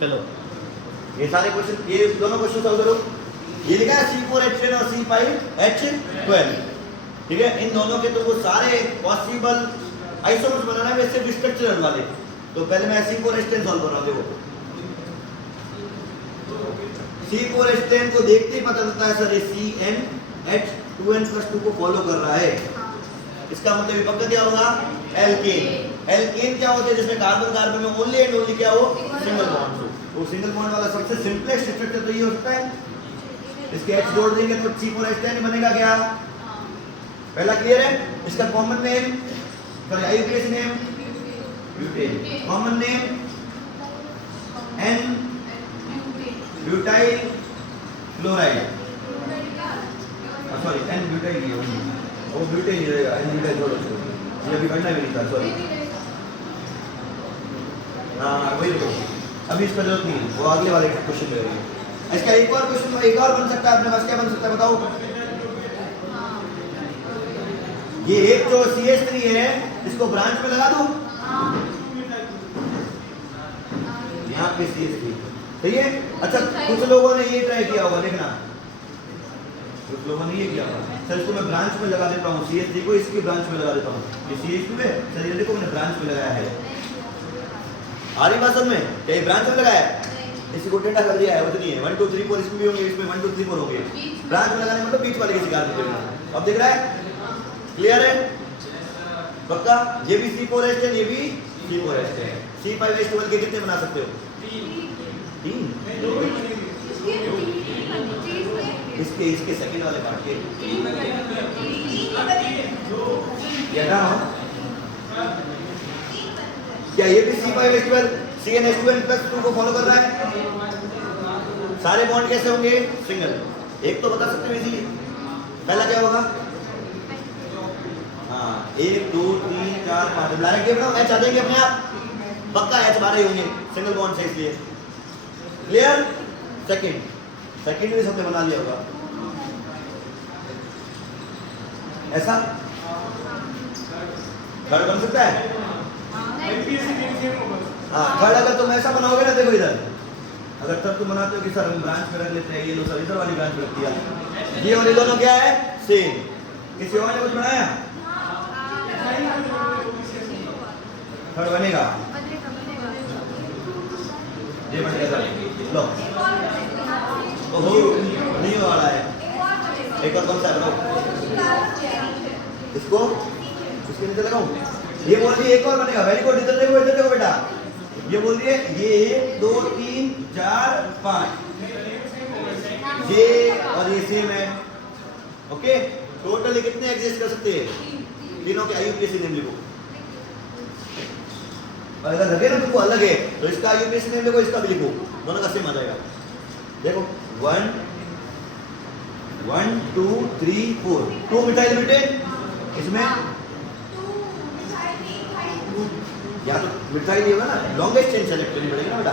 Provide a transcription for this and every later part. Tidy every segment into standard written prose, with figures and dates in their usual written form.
चलो ये सारे क्वेश्चन, ये दोनों क्वेश्चन सॉल्व करो। ये लिखा है C4H10 और C5H12, ठीक है। इन दोनों के तुमको सारे पॉसिबल आइसोमर्स बनाना है, सिर्फ स्ट्रक्चरल वाले। तो पहले मैं C4H10 सॉल्व कर रहा हूं। देखो C4H10 को देखते ही पता चलता है सर ये CnH2n+2 को फॉलो कर रहा है। इसका मतलब विभक्त क्या होगा? एल्केन। एल्केन क्या होते हैं? जिसमें कार्बन कार्बन में ओनली एंड ओनली क्या हो? सिंगल बॉन्ड हो। वो सिंगल बॉन्ड वाला सबसे सिंपलेस्ट स्ट्रक्चर तो ये हो सकता है। इसके H जोड़ देंगे तो C4H10 बनेगा क्या? पहला क्लियर है? इसका common name, sorry IUPAC name butane, common name N butyl chloride, sorry N butyl ही होगी, वो ब्यूटेन ही रहेगा, N ब्यूटाइल जोड़ो। ये अभी पढ़ना भी नहीं था, सॉरी। हाँ वही देखो, अभी इसका जरूरत नहीं, वो अगले वाले क्वेश्चन में रहेगी। इसका एक और क्वेश्चन, एक और बन सकता है अपने पास। क्या बन सकता है बताओ? ये एक जो CH3 है इसको ब्रांच में लगा दूं, यहाँ पे CH3, सही है। अच्छा कुछ लोगों ने ये ट्राई किया होगा, देखना कुछ लोगों ने ये किया होगा, सर इसको मैं ब्रांच में लगा देता हूँ, CH3 को इसकी ब्रांच में लगा देता हूँ। ये CH2 है सर, ये देखो मैंने ब्रांच में लगाया है। आ रही बात समझ में? क्या ये ब्रांच में लगाया है? इसी को टेढ़ा कर दिया है, उतनी है 1 2 3 4 इसमें भी होंगे, इसमें 1 2 3 4 होंगे। ब्रांच में लगाने मतलब बीच वाले के शिकार में देना। अब दिख रहा है? क्लियर है? पक्का? ये भी C4H10, ये भी C4H10। C5H12 के कितने बना सकते हो? 3। इसके सेकंड वाले पार्ट के क्या ये भी C5H12 CnH2n+2 को फॉलो कर रहा है? सारे बॉन्ड कैसे होंगे? सिंगल। एक तो बता सकते हो इजीली, पहला क्या होगा? हाँ 1 2 3 4 5 डायरेक्ट ये बनाओ, H आ जाएंगे अपने आप, पक्का H 12 ही होंगे सिंगल बॉन्ड से, इसलिए क्लियर। सेकंड भी सबने बना लिया होगा ऐसा। थर्ड बन सकता है? हाँ थर्ड अगर तुम ऐसा बनाओगे ना, देखो इधर अगर तब तुम बनाते हो कि सर हम ब्रांच में रख लेते हैं, ये लो सर इधर वाली ब्रांच में रख दिया, ये वाले दोनों क्या है? सेम। किसी और ने कुछ बनाया? थर्ड बनेगा, ये बन गया सर। लो ओहो नहीं हो रहा है, एक और कौन सा बनाओ? इसको इसके नीचे लगाऊं? ये बोल रही है एक और बनेगा। वेरी गुड, इधर देखो बेटा, ये बोल रही है ये 1 2 3 4 5, ये और ये सेम है। ओके टोटली कितने एग्जिस्ट कर सकते हैं? तीनों के आईयूपीएसी नेम लिखो। अगर लगे ना तुमको अलग है तो इसका आईयूपीएसी नेम लिखो, इसका भी लिखो, दोनों का सेम आ जाएगा। देखो 1 1 2 3 4 2 मिथाइल ब्यूटेन, इसमें या तो मिथाइल ही होगा ना, लॉन्गेस्ट चेन सेलेक्ट करनी पड़ेगी ना बेटा।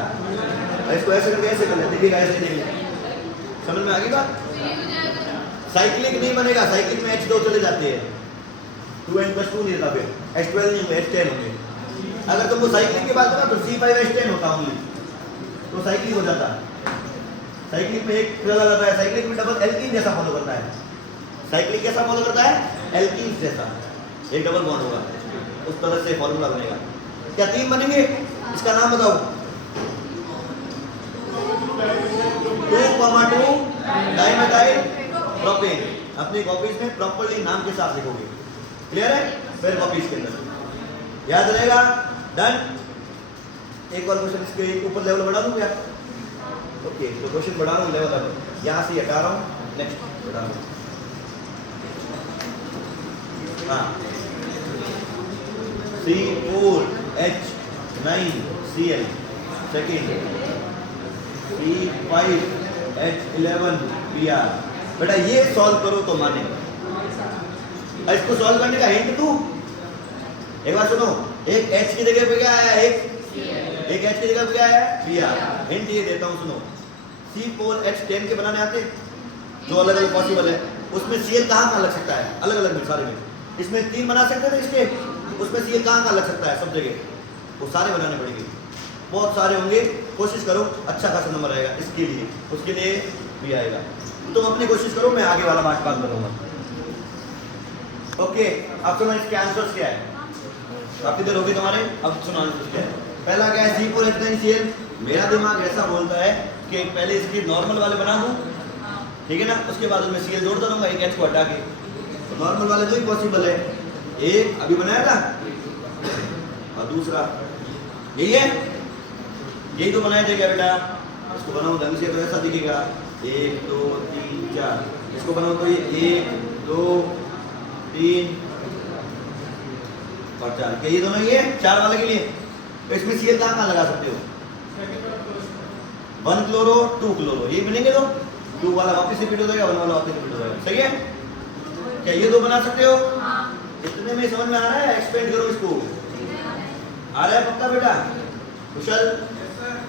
इसको ऐसे करके ऐसे कर ले, देखिएगा ऐसे नहीं, समझ में आ गई बात? साइक्लिक नहीं बनेगा, साइक्लिक में H2 चले जाते हैं, 2n+2 नहीं रहता, फिर H12 नहीं होंगे, H10 होंगे। अगर तुमको साइक्लिक की बात करो तो C5H10 होता ओनली, तो साइक्लिक हो जाता। साइक्लिक में एक लगा रहता है, साइक्लिक में डबल एल्कीन जैसा फॉलो करता है। साइक्लिक कैसा फॉलो करता है? एल्कीन जैसा, एक डबल बॉन्ड होगा, उस तरह से फॉर्मूला बनेगा। क्या 3 बनेंगे? इसका नाम बताओ। 2,2 डाइमेथाइल प्रोपेन। अपनी कॉपीज में प्रॉपर्ली नाम के साथ लिखोगे, क्लियर है? फिर कॉपीज के अंदर याद रहेगा। डन। एक और क्वेश्चन इसके ऊपर लेवल बढ़ा दूं क्या? ओके तो क्वेश्चन बढ़ा रहा हूँ लेवल, अब यहाँ से हटा रहा हूँ, नेक्स्ट बढ़ा रहा हूँ। हाँ C4H9Cl सेकेंड, C5H11Br। बेटा ये सॉल्व करो तो माने। इसको सॉल्व करने का हिंट दूं? एक बार सुनो, एक H की जगह पे क्या आया? एक H की जगह पे क्या आया? Br। हिंट ये देता हूँ, सुनो। C4H10 के बनाने आते जो अलग अलग पॉसिबल है, उसमें Cl कहाँ लग सकता है? अलग अलग में, सारे में। इसमें 3 बना सकते थे इसके, उसमें Cl कहाँ लग सकता है? सब जगह, वो सारे बनाने पड़ेंगे। बहुत सारे होंगे, कोशिश करो अच्छा खासा नंबर आएगा इसके लिए, उसके लिए भी आएगा। तुम अपनी कोशिश करो, मैं आगे वाला बात बताऊंगा। ओके, अब सुनो इसके आंसर्स क्या है, काफी देर होगी तुम्हारे, अब सुनो आंसर्स क्या है। पहला क्या है, C4H9Cl। मेरा दिमाग ऐसा बोलता है कि पहले इसकी नॉर्मल वाले बना दूं, ठीक है ना, उसके बाद उसमें Cl जोड़ता रहूंगा एक H को हटा के। तो नॉर्मल वाले तो ही पॉसिबल है, एक अभी बनाया था और दूसरा यही है, यही तो बनाए थे क्या बेटा। इसको बनाओ ढंग से तो ऐसा दिखेगा 1 2 3 4, इसको बनाओ तो ये 1 2 3 और 4, क्या ये दोनों ये 4 वाले के लिए। तो इसमें Cl कहाँ लगा सकते हो, 1 क्लोरो 2 क्लोरो, ये मिलेंगे तो 2 वाला वापस रिपीट हो जाएगा, 1 वाला वापस रिपीट हो जाएगा, सही है। क्या ये दो बना सकते हो, इतने में समझ में आ रहा है, एक्सपेंड करो इसको, आ रहा है पक्का बेटा, कुशल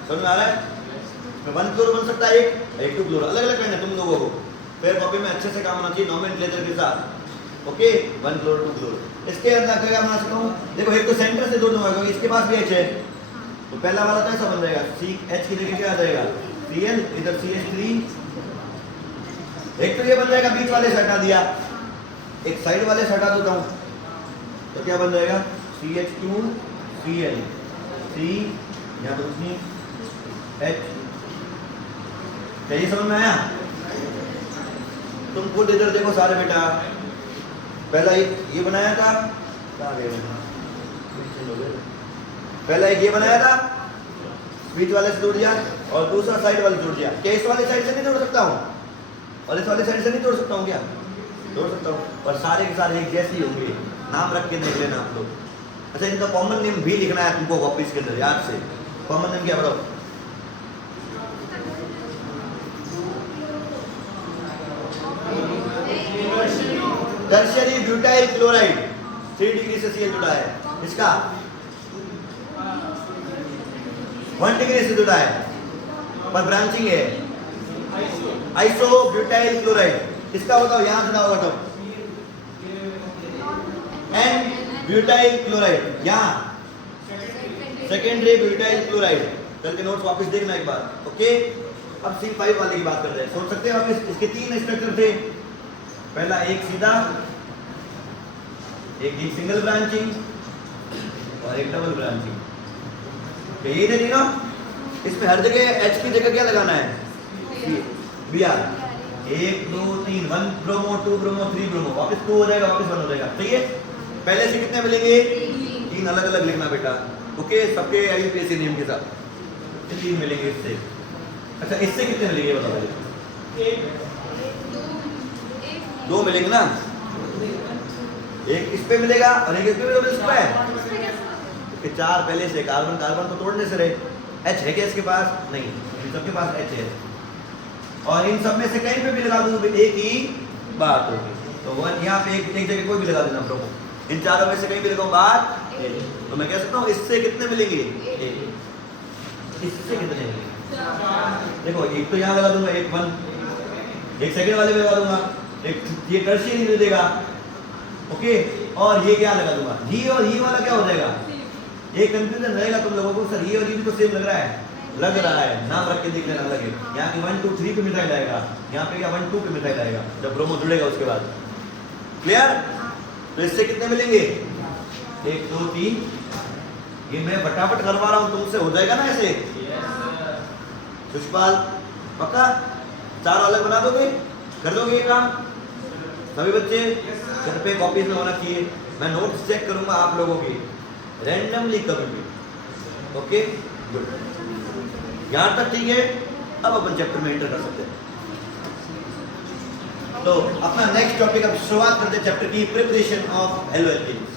समझ में आ रहा है। 1 क्लोरो बन सकता है, एक 2 क्लोरो, अलग अलग कहना तुम लोगों को, फिर कॉपी में अच्छे से काम होना चाहिए नोमेनक्लेचर के साथ। ओके, 1 क्लोरो 2 क्लोरो, इसके अंदर क्या बना सकता हूँ, देखो एक तो सेंटर से जोड़ दूंगा क्योंकि इसके पास भी H है, तो पहला वाला तो ऐसा बन जाएगा, CH की जगह क्या आ जाएगा Cl, इधर CH3, एक तो ये बन जाएगा, बीच वाले से हटा दिया, एक साइड वाले से हटा देता हूँ, तो क्या बन जाएगा CH2Cl, C यहाँ तो उसमें H। क्या ये समझ में आया, तुम खुद इधर देखो सारे बेटा, पहला ये बनाया था, पहला एक ये बनाया था, बीच वाले से जोड़ दिया और दूसरा साइड वाले जोड़ दिया। क्या इस वाले साइड से नहीं जोड़ सकता हूँ और इस वाले साइड से नहीं जोड़ सकता हूँ, क्या जोड़ सकता हूँ, और सारे के सारे एक जैसे ही होंगे, नाम रख के देख लेना आप लोग। अच्छा, इनका कॉमन नेम भी लिखना है तुमको कॉपीज के अंदर याद से। कॉमन नेम क्या बताओ, टर्शियरी ब्यूटाइल क्लोराइड, 3 डिग्री से Cl जुड़ा है, इसका 1 डिग्री से जुड़ा है पर ब्रांचिंग है, आइसो ब्यूटाइल क्लोराइड, इसका बताओ यहां जुड़ा होगा तो N ब्यूटाइल क्लोराइड, यहाँ सेकेंडरी ब्यूटाइल क्लोराइड। कल के नोट्स वापस देखना एक बार, ओके। अब C5 वाले की बात कर रहे हैं, सोच सकते हैं वापस, इसके 3 स्ट्रक्चर थे, पहला एक सीधा, एक सिंगल ब्रांचिंग और एक डबल ब्रांचिंग, तो ये थे तीनों। इसमें हर जगह H की जगह क्या लगाना है, Br, 1 2 3, 1 ब्रोमो 2 ब्रोमो 3 ब्रोमो, वापस 2 हो जाएगा, वापस 1 हो जाएगा, सही है। पहले से कितने मिलेंगे, 3 अलग अलग लिखना बेटा, ओके, सबके IUPAC नेम के साथ 3 मिलेंगे इससे। अच्छा, इससे कितने मिलेंगे बताओ पहले, 2 मिलेंगे ना, एक इस पे मिलेगा और एक इस पे मिल सकता है, 4 पहले से, कार्बन कार्बन तो तोड़ने से रहे, H है क्या इसके पास, नहीं, इन सबके पास H है, और इन सब में से कहीं पे भी लगा दूं एक ही बात होगी, तो 1 यहाँ पे एक जगह कोई भी लगा देना प्रोमो, इन चारों में से कहीं भी लगाऊं बात, तो मैं कह सकता हूँ इससे कितने मिलेंगे, इससे कितने मिलेंगे, देखो एक तो यहाँ लगा दूंगा, एक 1, एक सेकंड वाले में लगा दूंगा, एक ये टर्शियरी दे देगा, ओके, और ये क्या लगा दूंगा, ये और ये वाला क्या हो जाएगा, ये कंफ्यूजन रहेगा तुम लोगों को, सर ये और ये भी तो सेम लग रहा है, नाम रख के देख लेना लगे, यहाँ पे 1 2 3 पे मिथाइल आएगा, यहाँ पे क्या 1 2 पे मिथाइल आएगा, जब ब्रोमो जुड़ेगा उसके बाद, क्लियर। तो इससे कितने मिलेंगे, 1 2 3, ये मैं फटाफट करवा रहा हूँ, तुमसे हो जाएगा ना ऐसे, सुषपाल पक्का 4 अलग बना दोगे, कर दोगे ये काम सभी बच्चे, घर पे कॉपीज में होना चाहिए, मैं नोट्स चेक करूंगा आप लोगों की रैंडमली कभी भी, ओके गुड, यहाँ तक ठीक है। अब अपन चैप्टर में एंटर कर सकते हैं, तो अपना नेक्स्ट टॉपिक अब शुरुआत करते हैं चैप्टर की, प्रिपरेशन ऑफ हेलो एल्केन्स,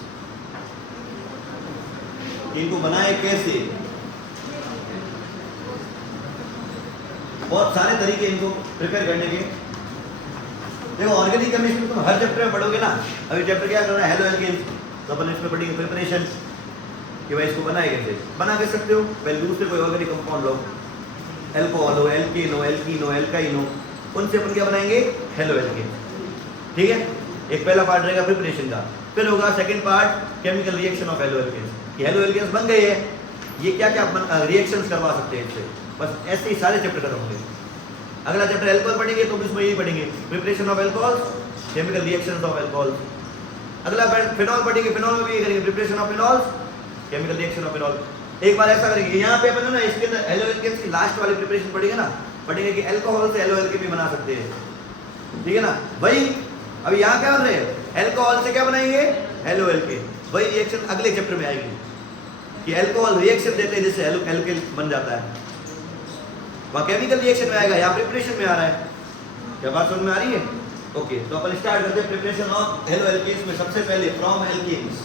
इनको बनाए कैसे, बहुत सारे तरीके इनको प्रिपेयर करने के। देखो ऑर्गेनिक केमिस्ट्री तुम हर चैप्टर में पढ़ोगे ना, अभी चैप्टर क्या कर रहा है हेलो एल्केन्स, तो अपन इसमें पढ़ेंगे प्रिपरेशन कि भाई इसको बनाए कैसे, बना के सकते हो, पहले दूसरे कोई ऑर्गेनिक कंपाउंड लो, एल्कोहल हो, एल्केन हो, एल्कीन हो, एल्काइन हो, उनसे अपन क्या बनाएंगे हेलो एल्केन, ठीक है। एक पहला पार्ट रहेगा प्रिपरेशन का, फिर होगा second part chemical reaction of haloalkanes, कि हेलो एल्केन्स बन गए हैं ये क्या क्या रिएक्शंस करवा सकते हैं इससे, बस ऐसे ही सारे चैप्टर खत्म होंगे। अगला चैप्टर एल्कोहल पढ़ेंगे तो इसमें यही पढ़ेंगे, preparation of alcohols, chemical reactions of alcohols. अगला फिनॉल पढ़ेंगे, फिनॉल में भी ये करेंगे, preparation of phenols, chemical reaction of phenol. एक बार ऐसा करेंगे, यहाँ पे अपन ना इसके अंदर एलो एल्केन्स की लास्ट वाली प्रिपरेशन पढ़ेंगे ना, पढ़ेंगे कि अल्कोहल से एलो एल्केन भी बना सकते हैं, ठीक है ना। वही अभी यहाँ क्या कर रहे हैं, अल्कोहल से क्या बनाएंगे, एलो एल्केन। वही रिएक्शन अगले चैप्टर में आएगी कि अल्कोहल रिएक्शन देते हैं जिससे एलो एल्केन बन जाता है, वहाँ केमिकल रिएक्शन में आएगा, यहाँ प्रिपरेशन में आ रहा है। क्या बात समझ में आ रही है? ओके, तो अपन स्टार्ट करते हैं प्रिपरेशन ऑफ एलो एल्केन्स में। सबसे पहले फ्रॉम एल्केन्स,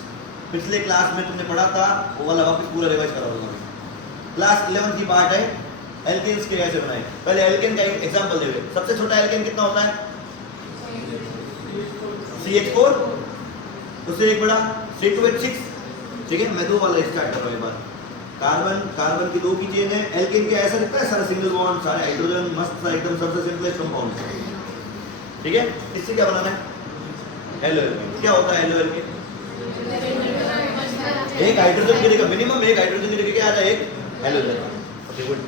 पिछले क्लास में तुमने पढ़ा था वो वाला वापस पूरा रिवाइज कराऊंगा। क्लास 11 की पार्ट है एल्केन्स के कैसे बनाए। पहले एल्केन का एग्जांपल दे रहे। सबसे छोटा एल्केन कितना होता है, CH4, उससे एक बड़ा C2H6, ठीक है। मैं दो वाला स्टार्ट कर रहा हूँ एक बार। कार्बन कार्बन की 2 की चेन है। एल्केन क्या ऐसा दिखता है, सारा सिंगल बॉन्ड, सारे हाइड्रोजन, मस्त सा एकदम सबसे सिंपलेस्ट कंपाउंड, ठीक है। इससे क्या बनाना है, एलो एल्केन। क्या होता है एलो एल्केन, एक हाइड्रोजन की जगह मिनिमम एक हाइड्रोजन की जगह क्या आ रहा है, एक हेलोजन। Okay good.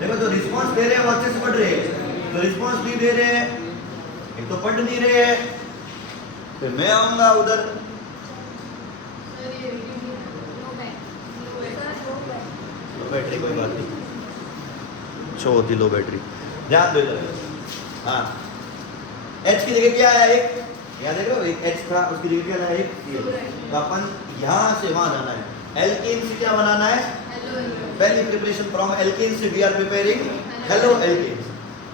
देखो तो रिस्पांस दे रहे हैं, वो अच्छे से पढ़ रहे हैं, तो रिस्पांस नहीं दे रहे हैं, एक तो पढ़ नहीं रहे हैं, फिर मैं आऊंगा उधर। बैटरी कोई बात नहीं, शो होती लो बैटरी, ध्यान दो इधर। हाँ, H की जगह क्या आया, एक यहाँ देख लो, एक H था, उसकी जगह क्या आया, एक Cl। तो अपन यहाँ से वहाँ जाना है। एल्केन से क्या बनाना है, पहली प्रिपरेशन फ्रॉम एल्केन से we are preparing haloalkane.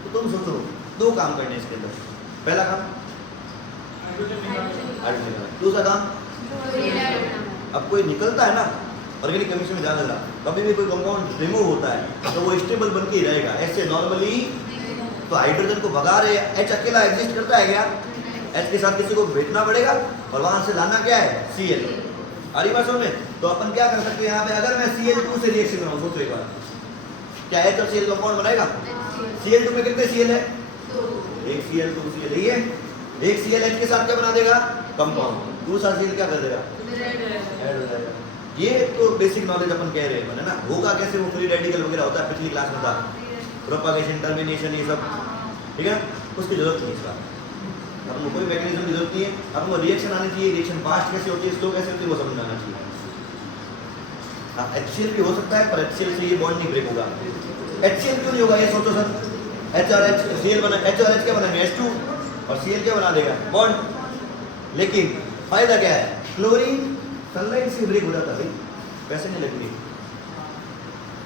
तो तुम सोचो दो काम करने इसके अंदर। पहला काम हाइड्रोजन, दूसरा काम, अब कोई निकलता है ना ऑर्गेनिक केमिस्ट्री में, ध्यान देना, कभी भी कोई कंपाउंड रिमूव होता है तो वो स्टेबल बन के ही रहेगा। ऐसे नॉर्मली तो हाइड्रोजन को भगा रहे, H अकेला एग्जिस्ट करता है क्या, H के साथ किसी को भेजना पड़ेगा और वहां से लाना क्या है, Cl। अरे बात समझ में, तो अपन क्या कर सकते हैं यहाँ पे, अगर मैं Cl2 से रिएक्शन कराऊं, सोचो एक बार, क्या H और Cl कंपाउंड बनाएगा। Cl2 में कितने Cl है, एक Cl, 2 Cl, ये एक Cl H के साथ क्या बना देगा, कंपाउंड, दूसरा Cl क्या कर देगा, ऐड हो जाएगा। ये तो बेसिक नॉलेज अपन कह रहे हैं ना, होगा कैसे, वो फ्री रेडिकल वगैरह होता है, पिछली क्लास में था, प्रोपागेशन, टर्मिनेशन, ये सब, ठीक है। उसकी जरूरत नहीं इसका, आपको कोई मैकेनिज्म की जरूरत नहीं है। आपको रिएक्शन आनी चाहिए, रिएक्शन फास्ट कैसे होती है, स्लो कैसे होती है, वो समझ आना चाहिए। हाँ, HCl भी हो सकता है, पर HCl से ये बॉन्ड नहीं ब्रेक होगा। HCl क्यों नहीं होगा, ये सोचो सर, H और H, Cl बना, H और H क्या बनाएंगे, H2, और Cl क्या बना देगा, बॉन्ड। लेकिन फायदा क्या है, क्लोरीन सनलाइट से ब्रेक हो जाता है, वैसे नहीं लगती।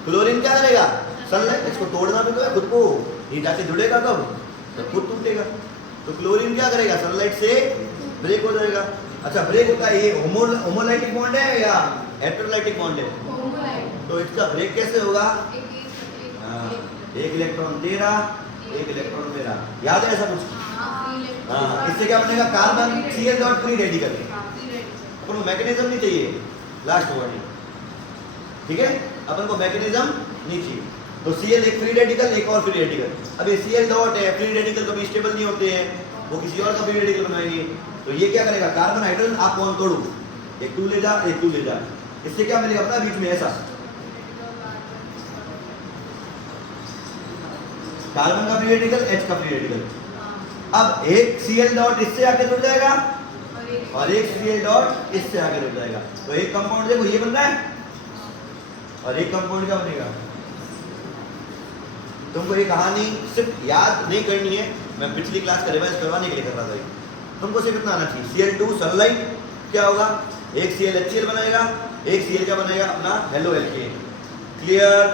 क्लोरीन क्या करेगा, सनलाइट, इसको तोड़ना भी तो है खुद को, ये जाके जुड़ेगा कब, तो खुद टूटेगा। तो क्लोरीन क्या करेगा, सनलाइट से ब्रेक हो जाएगा। अच्छा, ब्रेक होता है, ये होमोलाइटिक बॉन्ड है या हेटेरोलाइटिक बॉन्ड है, तो इसका ब्रेक कैसे होगा, एक इलेक्ट्रॉन तेरा, एक इलेक्ट्रॉन मेरा, याद है ऐसा कुछ। हाँ, इससे क्या बनेगा, carbon Cl dot free radical, अपन को मैकेनिज्म नहीं चाहिए लास्ट वर्ड, ठीक है, अपन को मैकेनिज्म नहीं चाहिए। तो Cl एक फ्री रेडिकल, एक और फ्री रेडिकल। अब ये Cl डॉट है, फ्री रेडिकल कभी स्टेबल नहीं होते हैं, वो किसी और का फ्री रेडिकल बनाएंगे। तो ये क्या करेगा, कार्बन हाइड्रोजन आप कौन तोड़ो, एक 2 ले जा, एक 2 ले जा, इससे क्या मिलेगा अपना बीच में, ऐसा कार्बन का फ्री रेडिकल, H का फ्री रेडिकल। अब एक Cl डॉट इससे आके जुड़ जाएगा और एक Cl डॉट इससे आगे जुड़ जाएगा। तो एक कंपाउंड देखो ये बन रहा है, और एक कंपाउंड क्या बनेगा। तुमको ये कहानी सिर्फ याद नहीं करनी है, मैं पिछली क्लास का रिवाइज करवाने के लिए कर रहा था। तुमको सिर्फ इतना आना चाहिए, Cl2 सनलाइट क्या होगा, एक Cl HCl बनाएगा, एक Cl क्या बनाएगा अपना हेलो एल्केन। क्लियर,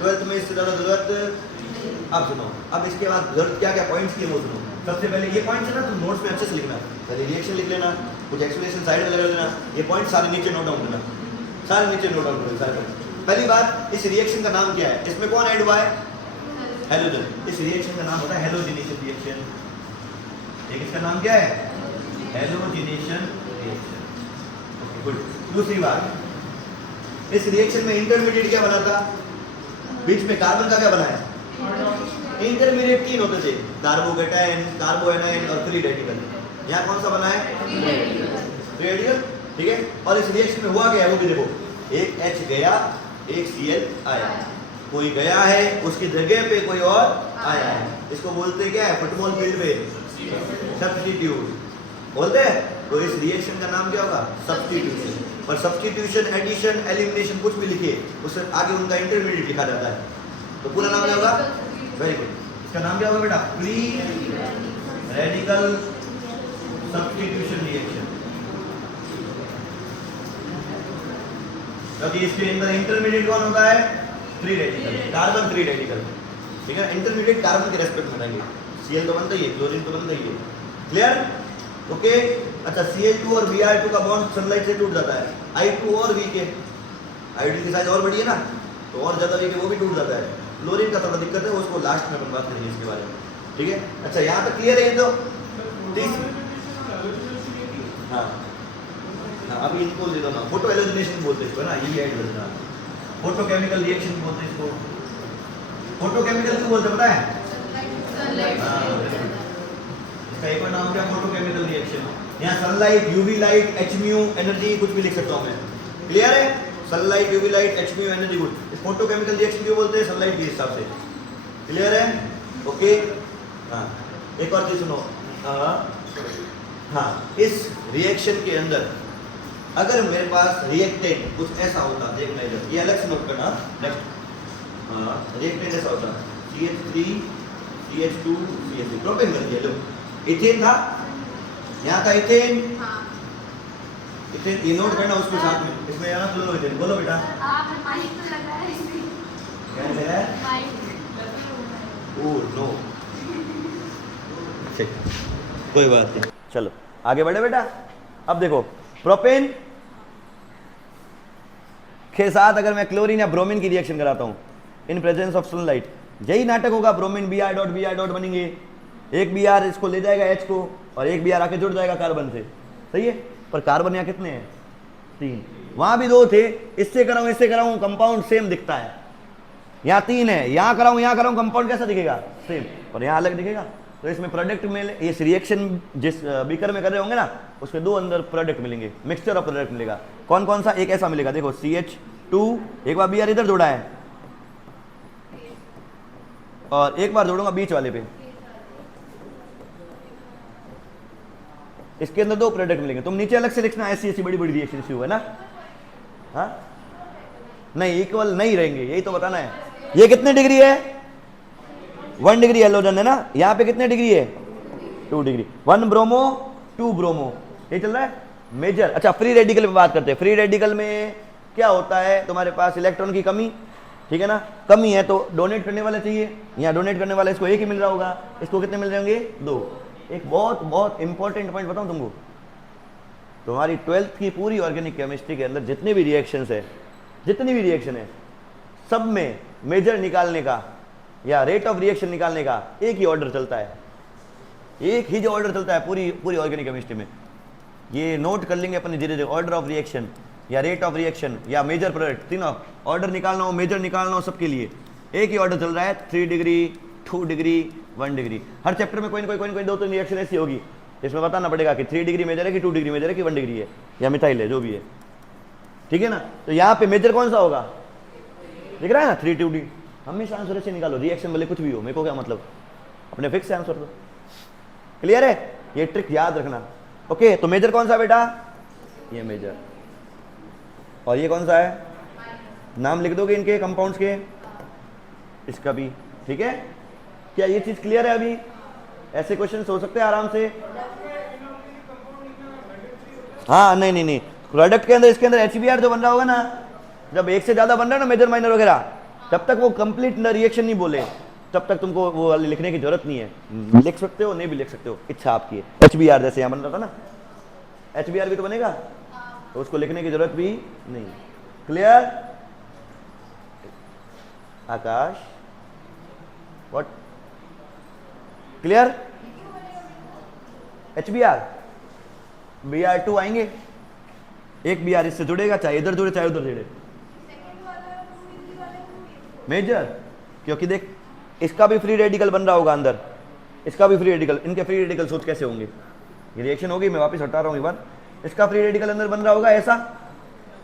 12th में इससे ज्यादा जरूरत। अब सुनो, अब इसके बाद जरूरत क्या क्या पॉइंट्स की वो सुनो। सबसे पहले ये पॉइंट्स है ना, तुम नोट्स में अच्छे से लिखना, पहले रिएक्शन लिख लेना, कुछ एक्सप्लेनेशन साइड में लगा लेना, ये पॉइंट सारे नीचे नोट डाउन करना, सारे नीचे नोट डाउन करो सारे पॉइंट। पहली बात, इस रिएक्शन का नाम क्या है, इसमें कौन ऐड हुआ है, हेलोजन। इस रिएक्शन का नाम होता है हेलोजिनेशन रिएक्शन। एक इसका नाम क्या है, हेलोजिनेशन रिएक्शन। Okay good. दूसरी बात, इस रिएक्शन में इंटरमीडिएट क्या बना था, बीच में कार्बन का क्या बना है, इंटरमीडिएट 3 होते थे, कार्बोकेटायन, कार्बोएनायन और फ्री रेडिकल। यहाँ कौन सा बना है, फ्री रेडिकल, ठीक है। और इस रिएक्शन में हुआ क्या है वो भी देखो, एक H गया, एक Cl आया, कोई गया है उसकी जगह पे कोई और आया है, इसको बोलते हैं क्या है, फुटबॉल फील्ड में सब्स्टिट्यूट बोलते हैं। तो इस रिएक्शन का नाम क्या होगा, सब्स्टिट्यूशन। और सब्स्टिट्यूशन, एडिशन, एलिमिनेशन कुछ भी लिखिए उससे आगे उनका इंटरमीडिएट लिखा जाता है। तो पूरा नाम क्या होगा, वेरी गुड, इसका नाम क्या होगा बेटा, फ्री रेडिकल सब्स्टिट्यूशन रिएक्शन। क्योंकि इसके अंदर इंटरमीडिएट कौन होता है, free radical, carbon free radical, ठीक है। इंटरमीडिएट कार्बन के रेस्पेक्ट में रहेंगे, Cl तो बनता ही है, क्लोरीन तो बनता ही है, क्लियर, ओके। अच्छा, Cl2 और Br2 का बॉन्ड सनलाइट से टूट जाता है, I2 और V के, आयोडीन की साइज और बड़ी है ना, तो और ज्यादा V के वो भी टूट जाता है। क्लोरीन का थोड़ा दिक्कत है, उसको लास्ट में अपन बात करेंगे इसके बारे में, ठीक है। अच्छा, यहाँ तक क्लियर है ये तो, हाँ हाँ, अभी इनको दे दो ना, फोटो एलोजिनेशन बोलते हैं इसको ना, ये ऐड करना, फोटो केमिकल रिएक्शन बोलते हैं इसको, फोटो केमिकल क्यों बोलते हैं पता है, इसका एक और नाम क्या, फोटो केमिकल रिएक्शन। यहाँ sunlight, UV light, h mu energy कुछ भी लिख सकता हूँ मैं, क्लियर है, sunlight, UV light, h mu energy good, photo chemical reaction क्यों बोलते हैं, सनलाइट के हिसाब से, क्लियर है, ओके। हाँ, एक और चीज सुनो, हाँ, इस रिएक्शन के अंदर अगर मेरे पास रिएक्टेंट कुछ ऐसा होता, देखना इधर, ये अलग से नोट करना, नेक्स्ट, हाँ, रिएक्टेंट ऐसा होता, CH3 CH2 CH3, प्रोपेन बन गया, लो इथेन था, यहाँ था इथेन, इथेन ये नोट करना उसके साथ में, इसमें यहाँ बोलो इथेन, बोलो बेटा, कैसे है, ओह नो, कोई बात नहीं, चलो आगे बढ़े बेटा। अब देखो, प्रोपेन के साथ अगर मैं क्लोरीन या ब्रोमीन की रिएक्शन कराता हूं इन प्रेजेंस ऑफ सनलाइट, यही नाटक होगा, ब्रोमीन Br डॉट बनेंगे, एक Br इसको ले जाएगा H को, और एक Br आके जुड़ जाएगा कार्बन से, सही है। पर कार्बन यहाँ कितने हैं, 3, वहां भी 2 थे, इससे कराऊं इससे कराऊं कंपाउंड सेम दिखता है, यहाँ 3 है, यहाँ कराऊं कंपाउंड कैसा दिखेगा, सेम, और यहाँ अलग दिखेगा। तो इसमें प्रोडक्ट में, इस रिएक्शन जिस बीकर में कर रहे होंगे ना, उसके 2 अंदर प्रोडक्ट मिलेंगे, मिक्सचर ऑफ प्रोडक्ट मिलेगा। कौन कौन सा, एक ऐसा मिलेगा, देखो CH2, एक बार Br इधर जोड़ा है और एक बार जोड़ूंगा बीच वाले पे, इसके अंदर 2 प्रोडक्ट मिलेंगे। तुम नीचे अलग से लिखना, ऐसी बड़ी बड़ी रिएक्शन शुरू है ना, हाँ नहीं, इक्वल नहीं रहेंगे, यही तो बताना है। ये कितने डिग्री है, 1 डिग्री हेलोजन है ना, यहाँ पे कितने डिग्री है, 2 डिग्री, 1 ब्रोमो 2 ब्रोमो, ये चल रहा है मेजर। अच्छा, फ्री रेडिकल में बात करते हैं। फ्री रेडिकल में क्या होता है, तुम्हारे पास इलेक्ट्रॉन की कमी, ठीक है ना, कमी है तो डोनेट करने वाले चाहिए, यहाँ डोनेट करने वाला इसको 1 ही मिल रहा होगा, इसको कितने मिल रहे होंगे, 2। एक बहुत बहुत इंपॉर्टेंट पॉइंट बताऊं तुमको, तुम्हारी 12th की पूरी ऑर्गेनिक केमिस्ट्री के अंदर जितने भी रिएक्शंस है, जितनी भी रिएक्शन है, सब में मेजर निकालने का या रेट ऑफ रिएक्शन निकालने का एक ही ऑर्डर चलता है, एक ही जो ऑर्डर चलता है पूरी पूरी ऑर्गेनिक केमिस्ट्री में। ये नोट कर लेंगे अपन धीरे धीरे, ऑर्डर ऑफ रिएक्शन या रेट ऑफ रिएक्शन या मेजर प्रोडक्ट, तीनों ऑर्डर निकालना हो, मेजर निकालना हो, सबके लिए एक ही ऑर्डर चल रहा है, 3 डिग्री 2 डिग्री 1 डिग्री। हर चैप्टर में कोई ना कोई 2-3 रिएक्शन ऐसी होगी इसमें बताना पड़ेगा कि 3 डिग्री मेजर है कि 2 डिग्री मेजर है कि 1 डिग्री है या मिथाइल है, जो भी है, ठीक है ना। तो यहाँ पे मेजर कौन सा होगा, दिख रहा है ना, 3 2 डी। हमेशा आंसर ऐसे निकालो, रिएक्शन भले कुछ भी हो, मेरे को क्या मतलब, अपने फिक्स आंसर दो, क्लियर है, ये ट्रिक याद रखना। ओके, तो मेजर कौन सा बेटा, ये मेजर, और ये कौन सा है, नाम लिख दोगे इनके कंपाउंड्स के, इसका भी, ठीक है। क्या ये चीज क्लियर है, अभी ऐसे क्वेश्चन हो सकते हैं आराम से। हाँ नहीं, प्रोडक्ट के अंदर, इसके अंदर HBr जो बन रहा होगा ना, जब एक से ज्यादा बन रहा है ना मेजर माइनर वगैरह, तब तक वो कंप्लीट रिएक्शन नहीं बोले, तब तक तुमको वो लिखने की जरूरत नहीं है, लिख सकते हो नहीं भी लिख सकते हो, इच्छा आपकी है। HBr जैसे यहाँ बन रहा था ना, HBr भी तो बनेगा, तो उसको लिखने की जरूरत भी नहीं। Clear Akash, what, clear, HBr Br2 आएंगे, एक Br इससे जुड़ेगा, चाहे इधर जुड़े चाहे उधर जुड़े, मेजर, क्योंकि देख इसका भी फ्री रेडिकल बन रहा होगा अंदर, इसका भी फ्री रेडिकल, इनके फ्री रेडिकल सोच कैसे होंगे, ये रिएक्शन होगी, मैं वापस हटा रहा हूं एक बार, इसका फ्री रेडिकल अंदर बन रहा होगा ऐसा,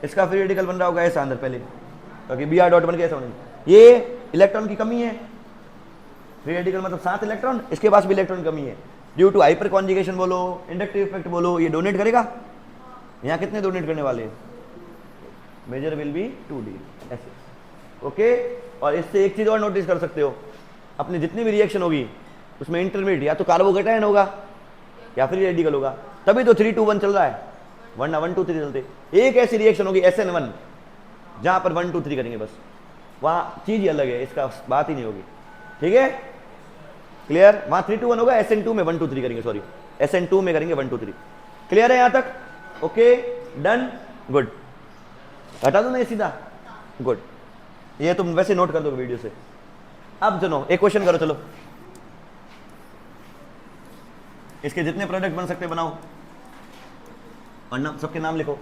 इसका फ्री रेडिकल बन रहा होगा ऐसा अंदर पहले, क्योंकि Br डॉट बन के ऐसा होने, ये इलेक्ट्रॉन की कमी है, फ्री रेडिकल मतलब 7 इलेक्ट्रॉन, इसके पास भी इलेक्ट्रॉन कमी है, ड्यू टू हाइपर कॉन्जुगेशन बोलो, इंडक्टिव इफेक्ट बोलो, ये डोनेट करेगा। यहाँ कितने डोनेट करने वाले हैं, मेजर विल बी 2D ऐसे, ओके। और इससे एक चीज और नोटिस कर सकते हो, अपनी जितनी भी रिएक्शन होगी उसमें इंटरमीडिएट या तो कार्बोकेटायन होगा या फ्री रेडिकल होगा, तभी तो 3-2-1 चल रहा है, वरना 1-2-3 चलते। एक ऐसी रिएक्शन होगी SN1 जहां पर 1-2-3 करेंगे बस, वहां चीज ही अलग है, इसका बात ही नहीं होगी, ठीक है, क्लियर। वहां 3-2-1 होगा, SN2 में 1-2-3 करेंगे, सॉरी SN2 में करेंगे 1-2-3, क्लियर है यहां तक, ओके डन, गुड। हटा दो ना ये सीधा, गुड, ये तुम वैसे नोट कर दो वीडियो से। अब सुनो, एक क्वेश्चन करो, चलो इसके जितने प्रोडक्ट बन सकते बनाओ और नाम, सबके नाम लिखो।